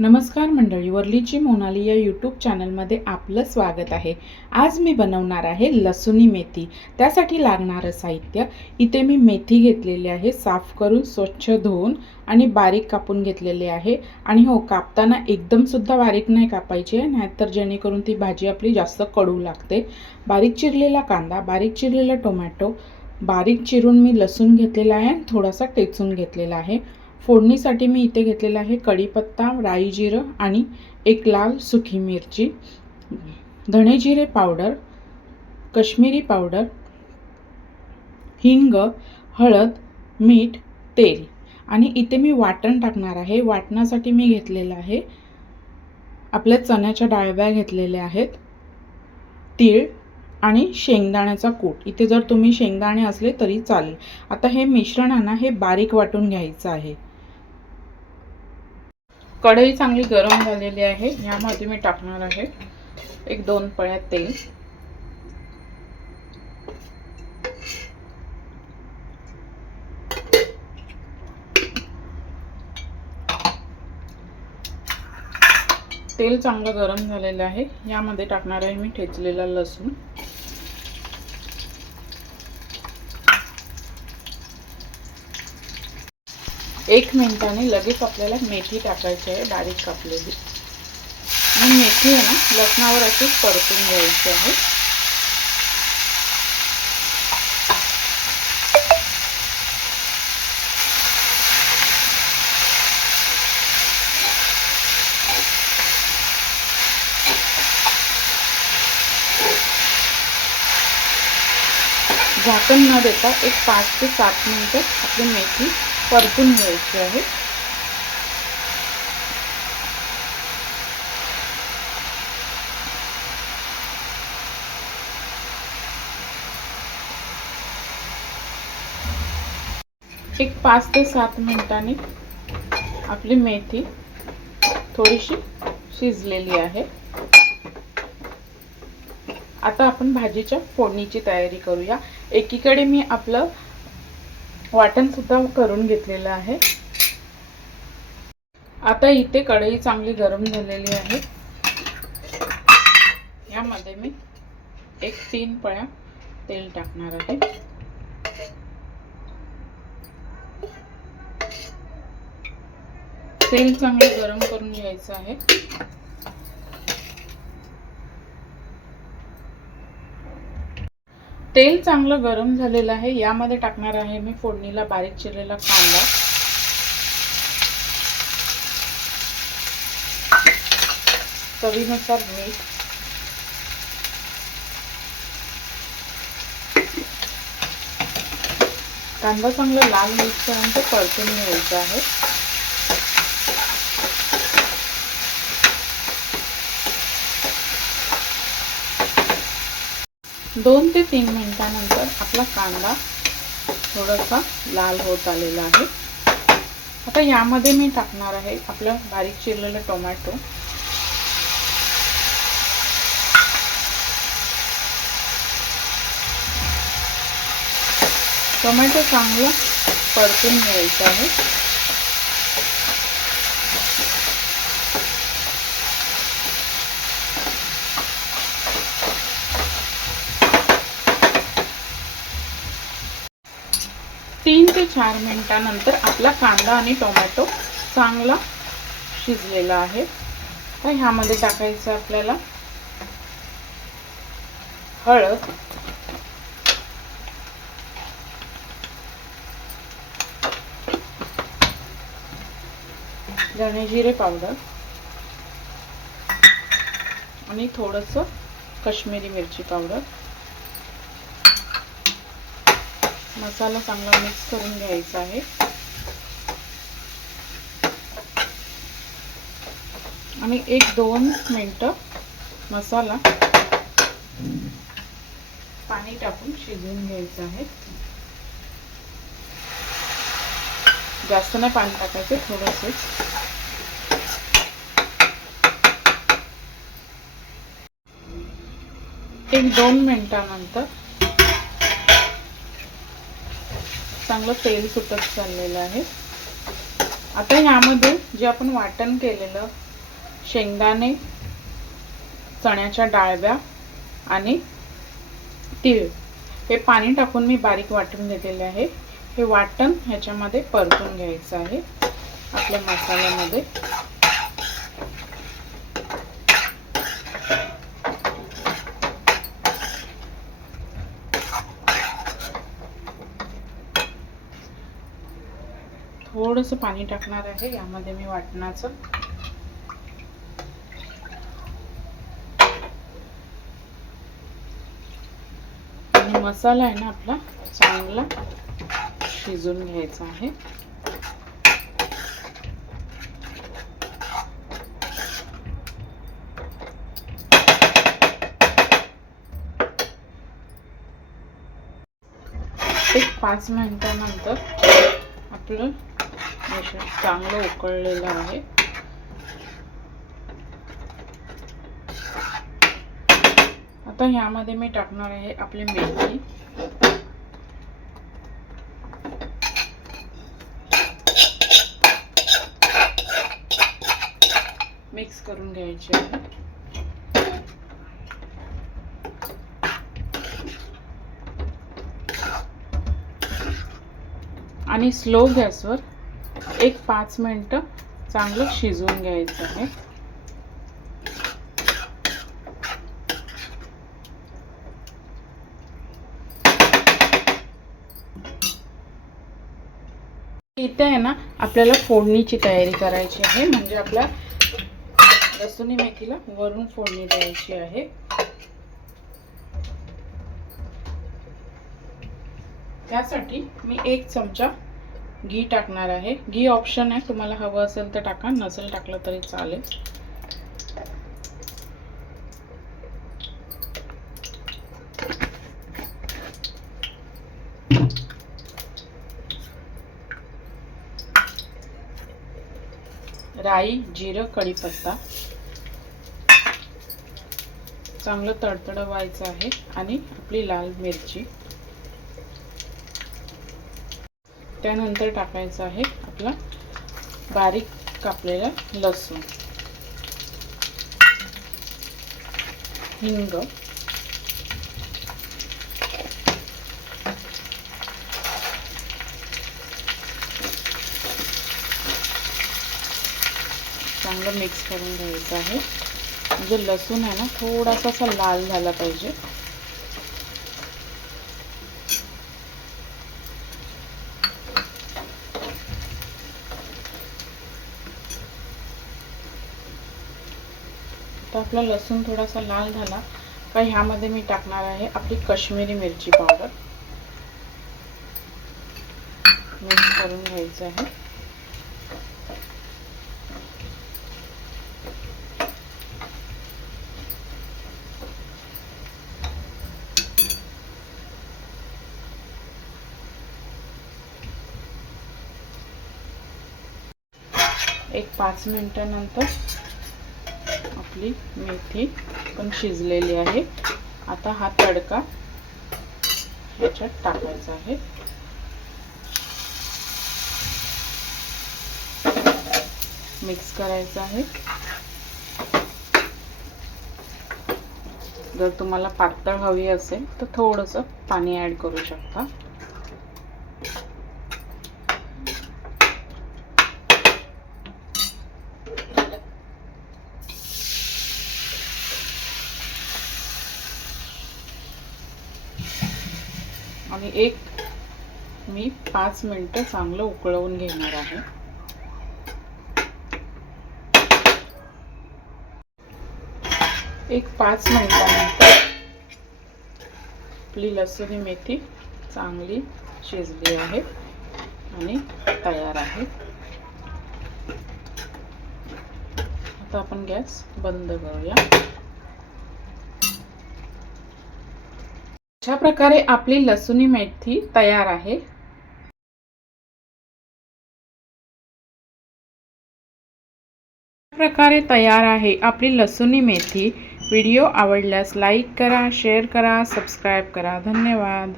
नमस्कार मंडळी, वरलीची मोनाली या यूट्यूब चॅनलमध्ये आपलं स्वागत आहे। आज मी बनवणार आहे लसुणी मेथी। त्यासाठी लागणारं साहित्य, इथे मी मेथी घेतलेली आहे, साफ करून स्वच्छ धुवून आणि बारीक कापून घेतलेली आहे। आणि हो, कापताना एकदम सुद्धा बारीक नाही कापायची आहे, नाहीतर जेणेकरून ती भाजी आपली जास्त कडू लागते। बारीक चिरलेला कांदा, बारीक चिरलेला टोमॅटो, बारीक चिरून मी लसूण घेतलेला आहे, थोडासा टेचून घेतलेला आहे। फोडणीसाठी मी इथे घेतलेला आहे कढीपत्ता, राई जिरं आणि एक लाल सुकी मिरची, धणे जिरे पावडर, काश्मीरी पावडर, हिंग, हळद, मीठ, तेल। आणि इथे मी वाटण टाकणार आहे। वाटणासाठी मी घेतलेला आहे आपल्या चण्याच्या डाळ्या घेतलेल्या आहेत, तीळ आणि शेंगदाण्याचा कूट। इथे जर तुम्ही शेंगदाणे असले तरी चालेल। आता हे मिश्रण आहे ना, हे बारीक वाटून घ्यायचं आहे। कढई चांगली गरम झालेली आहे, यामध्ये मी टाकणार आहे 1-2 पळ्या तेल। तेल चांगलं गरम झालेलं आहे, यामध्ये टाकणार आहे मी ठेचलेला लसूण। एक मिनिटाने लगेच आपल्याला मेथी टाकायची आहे, बारीक कापलेली। आणि मेथी आहे ना, लसणावर अशीच परतून घ्यायची आहे। झाकण न देता एक 5 ते 7 मिनिटं आपली मेथी परतून घ्यायची आहे। एक 5 ते 7 मिनिटांनी आपली मेथी थोडीशी शिजलेली आहे। आता आपण भाजीच्या फोडणीची तयारी करूया। एकीकडे मी आपलं वाटण सुद्धा करून घेतलेलं आहे। आता इथे कढई चांगली गरम झालेली आहे, यामध्ये मी 3 पळ्या तेल टाकणार आहे। तेल चांगलं गरम करून घ्यायचं आहे। तेल चांगलं गरम झालेलं आहे, यामध्ये टाकणार आहे मी फोडणीला बारीक चिरलेला कांदा, चवीनुसार मीठ, कांदा चांगला लाल होईपर्यंत परतून घ्यायचा आहे। दोन ते 3 मिनिटांनंतर आपला कांदा थोडासा लाल होत आलेला आहे। आता यामध्ये मी टाकणार आहे आपलं बारीक चिरलेला टोमॅटो, टोमॅटो चांगलं परतून घ्यायचं आहे। तीन ते 4 मिनिटांनंतर आपला कांदा आणि टोमॅटो चांगला शिजलेला आहे। तर ह्यामध्ये टाकायचं आपल्याला हळद, धणे जिरे पावडर आणि थोडंसं काश्मीरी मिरची पावडर। मसाला चांगला मिक्स करून घ्यायचा आहे आणि 1-2 मिनिटं मसाला पाणी टाकून शिजवून घ्यायचं आहे। जास्त नाही पाणी टाकायचं, थोडंसं। 1-2 मिनिटांनंतर चांगलं तेल सुटत चाललेलं आहे। आता यामध्ये जे आपण वाटण केलेलं शेंगदाणे, चण्याच्या डाळव्या आणि तीळ हे पाणी टाकून मी बारीक वाटून घेतलेले आहे. हे वाटण ह्याच्यामध्ये परतून घ्यायचं आहे आपल्या मसाल्यामध्ये. थोडंसं पाणी टाकणार आहे यामध्ये मी वाटणाचं. आणि मसाला आहे ना आपला चांगला शिजून घ्यायचा आहे. एक 5 मिनिटानंतर आपलं मिश्रण चांगलं उकळलेलं आहे. आता ह्यामध्ये मी टाकणार आहे आपली मेथी. मिक्स करून घ्यायची आहे. आणि स्लो गॅसवर एक 5 मिनिटं चांगलं शिजवून घ्यायचं आहे. इथे आहे ना आपल्याला फोडणीची तयारी करायची आहे. म्हणजे आपल्या लसूणी मेथीला वरून फोडणी द्यायची आहे. त्यासाठी मी 1 चमचा घी टाकणार आहे. घी ऑप्शन आहे, तुम्हाला हवं असेल तर टाका, नसेल टाकलं तरी चालेल. राई, जिरं, कढीपत्ता चांगलं तडतडवायचं आहे. आणि आपली लाल मिरची. त्यानंतर टाकायचं आहे आपला बारीक कापलेला लसूण, हिंग, चांगलं मिक्स करून घ्यायचं आहे. म्हणजे लसूण आहे ना थोडासा असा लाल झाला पाहिजे. तर आपला लसूण थोडासा लाल झाला का ह्यामध्ये मी टाकणार आहे आपली काश्मीरी मिरची पावडर. मिक्स करून घ्यायचं आहे. एक 5 मिनिटानंतर आपली मेथी पण शिजलेली आहे. आता हा तडका याच्यात टाकायचा आहे. मिक्स करायचं आहे. जर तुम्हाला पातळ हवी असेल तर थोडंसं पाणी ॲड करू शकता. आणि मी 5 मिनिटं चांगलं उकळवून घेणार आहे. एक 5 मिनिटानंतर आपली लसूणी मेथी चांगली शिजली आहे आणि तयार आहे. आता आपण गॅस बंद करूया. अशा प्रकारे आपली लसूणी मेथी तयार आहे. प्रकारे तयार आहे आपली लसूणी मेथी. व्हिडिओ आवडल्यास लाईक करा, शेअर करा, सबस्क्राईब करा. धन्यवाद.